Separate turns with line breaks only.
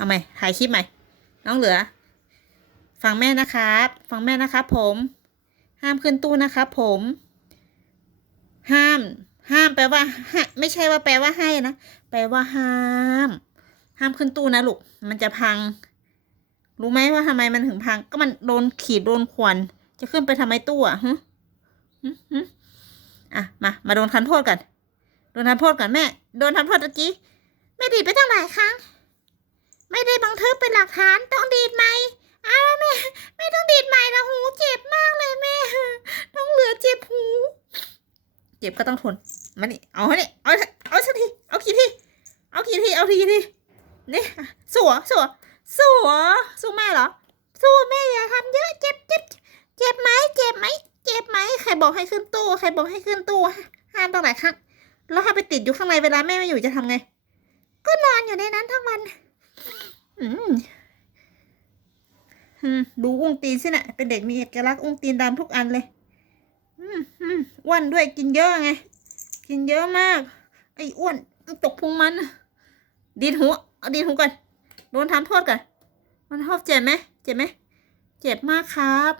เอาใหม่ถ่ายคลิปใหม่ น้องเหลือ ฟังแม่นะครับ ฟังแม่นะครับผม ห้ามขึ้นตู้นะครับผม ห้าม ห้ามแปลว่าไม่ใช่ว่าแปลว่าให้นะแปลว่าห้าม ห้ามขึ้นตู้นะลูกมันจะพัง รู้ไหมว่าทำไมมันถึงพัง ก็มันโดนขีดโดนขวนจะขึ้นไปทำไมตู้อะฮึอะมา มาโดนทันโทษกัน โดนทำโทษก่อนแม่ โดนทำโทษตะกี้แม่ดีไปตั้งหลายครั้ง ไม่ได้บังทึกเป็น หลักฐานต้องดีดไหมอ้าวแม่ไม่ต้องดีดใหม่ละหูเจ็บมากเลยแม่ ต้องเหลือเจ็บหู เจ็บก็ต้องทนมานี่เอาให้นี่เอาเอาสักทีเอากี่ทีเอากี่ทีเอาทีทีนี่อะสัวสัวสัวสู้แม่เหรอสู้แม่อย่าทำเยอะเจ็บเจ็บเจ็บไหมเจ็บไหมเจ็บไหมใครบอกให้ขึ้นตู้ใครบอกให้ขึ้นตู้ห้ามตั้งหลายครั้งแล้วถ้าไปติดอยู่ข้างในเวลาแม่ไม่อยู่จะทำไง ก็นอนอยู่ในนั้นทั้งวัน ดูอุ้งตีนสินะเป็นเด็กมีเอกลักษณ์อุ้งตีนดำทุกอันเลยอืมอ้วนด้วยกินเยอะไง กินเยอะมาก ไอ้อ้วนตกพุงมันดีดหัวเอาดีดหัวก่อนโดนทำโทษก่อนมันชอบเจ็บไหมเจ็บไหมเจ็บมากครับ